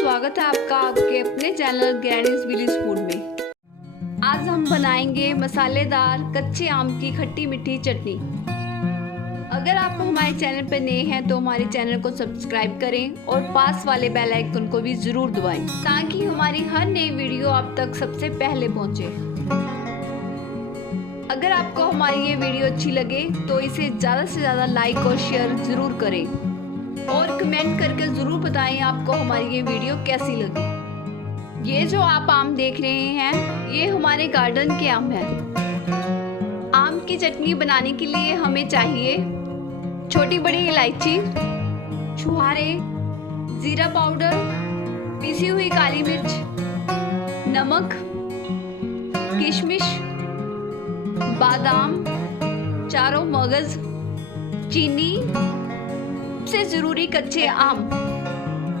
स्वागत है आपका आपके अपने चैनल ग्रैनीज विलेज फूड में। आज हम बनाएंगे मसालेदार कच्चे आम की खट्टी मीठी चटनी। अगर आप हमारे चैनल पर नए हैं तो हमारे चैनल को सब्सक्राइब करें और पास वाले बेल आइकन को भी ज़रूर दबाएं ताकि हमारी हर नई वीडियो आप तक सबसे पहले पहुंचे। अगर आपको हमारी ये वीडियो अच्छी लगे तो इसे ज़्यादा से ज़्यादा लाइक और शेयर ज़रूर करें और कमेंट करके ज़रूर बताएं आपको हमारी ये वीडियो कैसी लगी। ये जो आप आम देख रहे हैं ये हमारे गार्डन के आम हैं। आम की चटनी बनाने के लिए हमें चाहिए छोटी बड़ी इलायची, छुहारे, जीरा पाउडर, पिसी हुई काली मिर्च, नमक, किशमिश, बादाम, चारों मगज, चीनी, सबसे ज़रूरी कच्चे आम।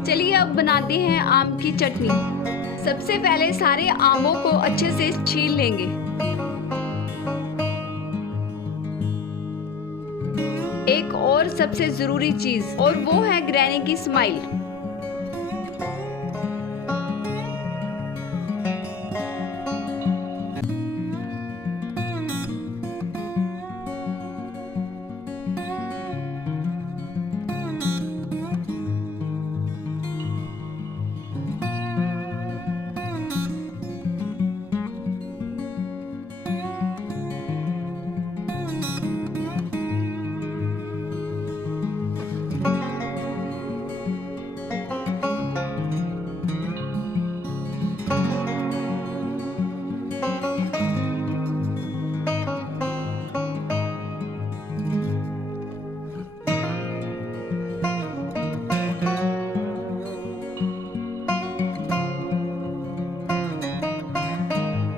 चलिए अब बनाते हैं आम की चटनी। सबसे पहले सारे आमों को अच्छे से छील लेंगे। एक और सबसे ज़रूरी चीज़ और वो है ग्रैनी की स्माइल।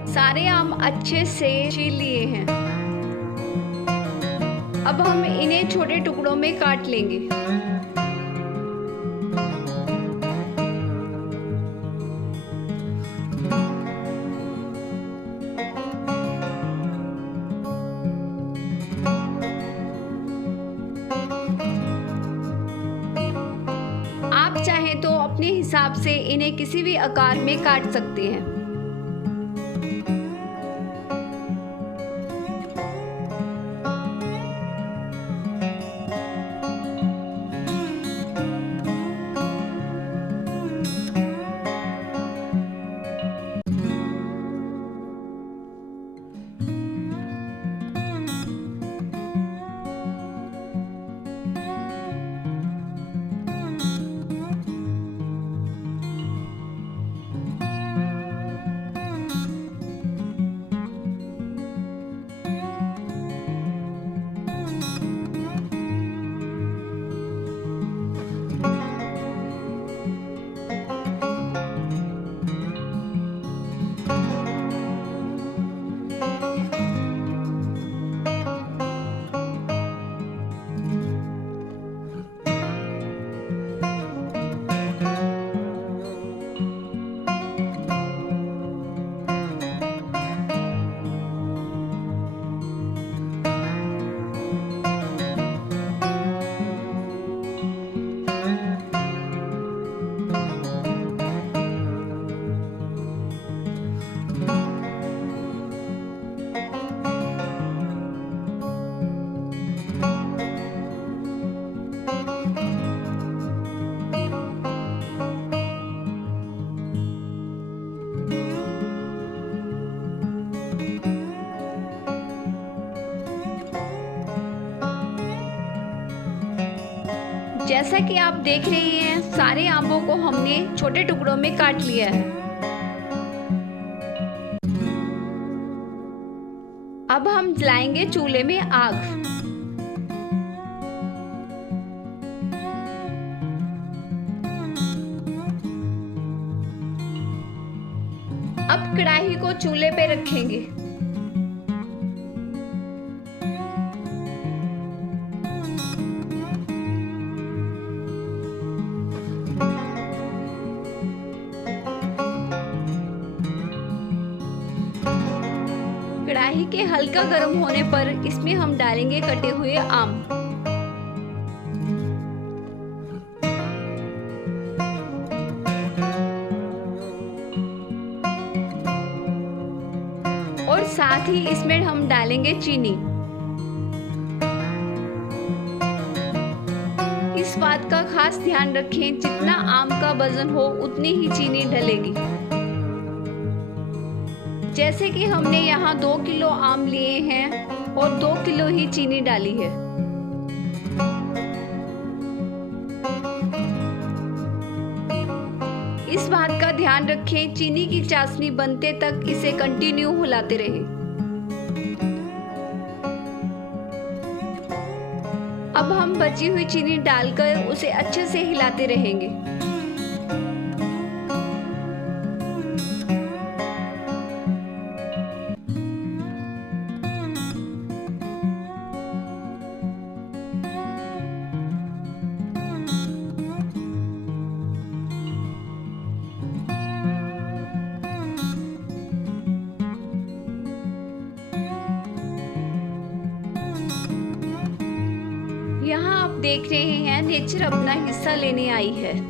सारे आम अच्छे से छील लिए हैं। अब हम इन्हें छोटे टुकड़ों में काट लेंगे। आप चाहें तो अपने हिसाब से इन्हें किसी भी आकार में काट सकते हैं। जैसा कि आप देख रहे हैं सारे आमों को हमने छोटे टुकड़ों में काट लिया है। अब हम जलाएंगे चूल्हे में आग। अब कढ़ाई को चूल्हे पे रखेंगे। कढ़ाई के हल्का गर्म होने पर इसमें हम डालेंगे कटे हुए आम। साथ ही इसमें हम डालेंगे चीनी। इस बात का खास ध्यान रखें, जितना आम का वजन हो उतनी ही चीनी डलेगी। जैसे कि हमने यहाँ 2 किलो आम लिए हैं और 2 किलो ही चीनी डाली है। इस बात का ध्यान रखें, चीनी की चाशनी बनते तक इसे कंटिन्यू हिलाते रहें। अब हम बची हुई चीनी डालकर उसे अच्छे से हिलाते रहेंगे। यहाँ आप देख रहे हैं नेचर अपना हिस्सा लेने आई है।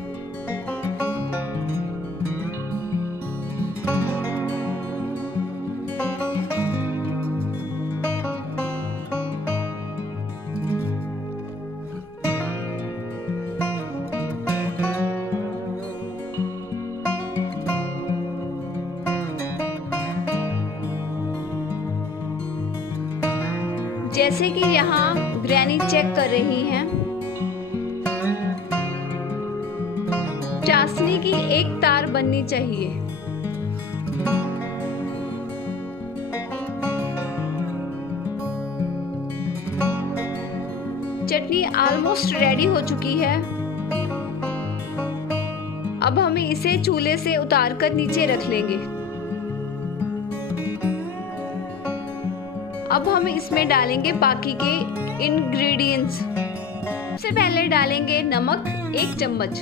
जैसे कि यहाँ ग्रैनी चेक कर रही हैं, चाशनी की एक तार बननी चाहिए। चटनी ऑलमोस्ट रेडी हो चुकी है। अब हमें इसे चूल्हे से उतारकर नीचे रख लेंगे। अब हम इसमें डालेंगे बाकी के इंग्रेडिएंट्स। सबसे पहले डालेंगे नमक 1 चम्मच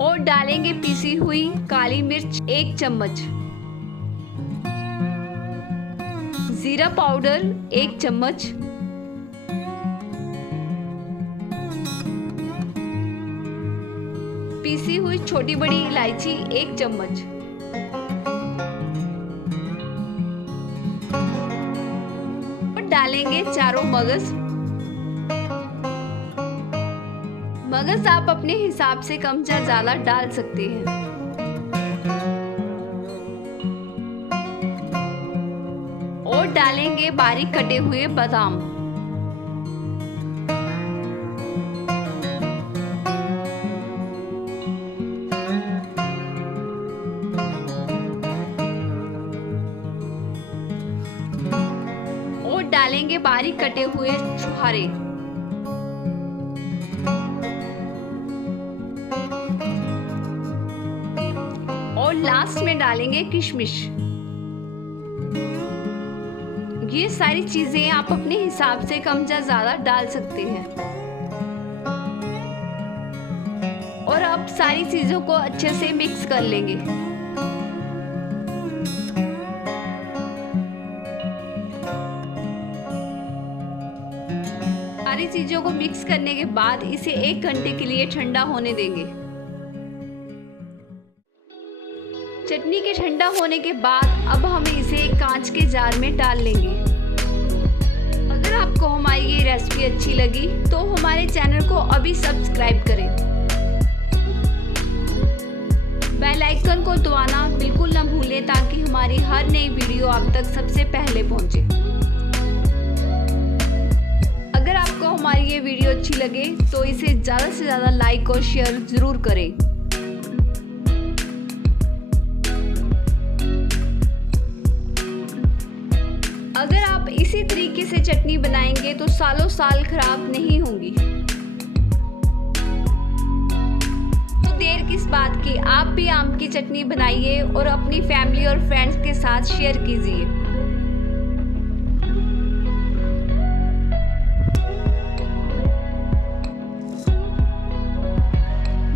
और डालेंगे पीसी हुई काली मिर्च 1 चम्मच, जीरा पाउडर 1 चम्मच, पीसी हुई छोटी बड़ी इलायची 1 चम्मच, डालेंगे चारों मगज। मगज आप अपने हिसाब से कम या ज्यादा डाल सकते हैं। और डालेंगे बारीक कटे हुए बादाम। डालेंगे बारीक कटे हुए छुहारे। और लास्ट में डालेंगे किशमिश। ये सारी चीजें आप अपने हिसाब से कम या ज्यादा डाल सकते हैं। और अब सारी चीजों को अच्छे से मिक्स कर लेंगे। सारी चीजों को मिक्स करने के बाद इसे 1 घंटे के लिए ठंडा होने देंगे। चटनी के ठंडा होने के बाद अब हम इसे एक कांच के जार में डाल लेंगे। अगर आपको हमारी ये रेसिपी अच्छी लगी तो हमारे चैनल को अभी सब्सक्राइब करें। बेल आइकन को दबाना बिल्कुल ना भूलें ताकि हमारी हर नई वीडियो आप तक सबसे पहले पहुंचे। अगर आपको हमारी ये वीडियो अच्छी लगे तो इसे ज़्यादा से ज़्यादा लाइक और शेयर ज़रूर करें। अगर आप इसी तरीके से चटनी बनाएंगे तो सालों साल खराब नहीं होंगी। तो देर किस बात की, आप भी आम की चटनी बनाइए और अपनी फैमिली और फ्रेंड्स के साथ शेयर कीजिए।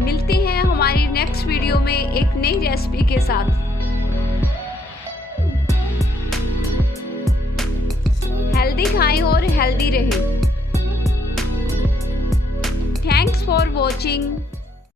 मिलते हैं हमारी नेक्स्ट वीडियो में एक नई रेसिपी के साथ। हेल्दी खाएं और हेल्दी रहें। Thanks for watching.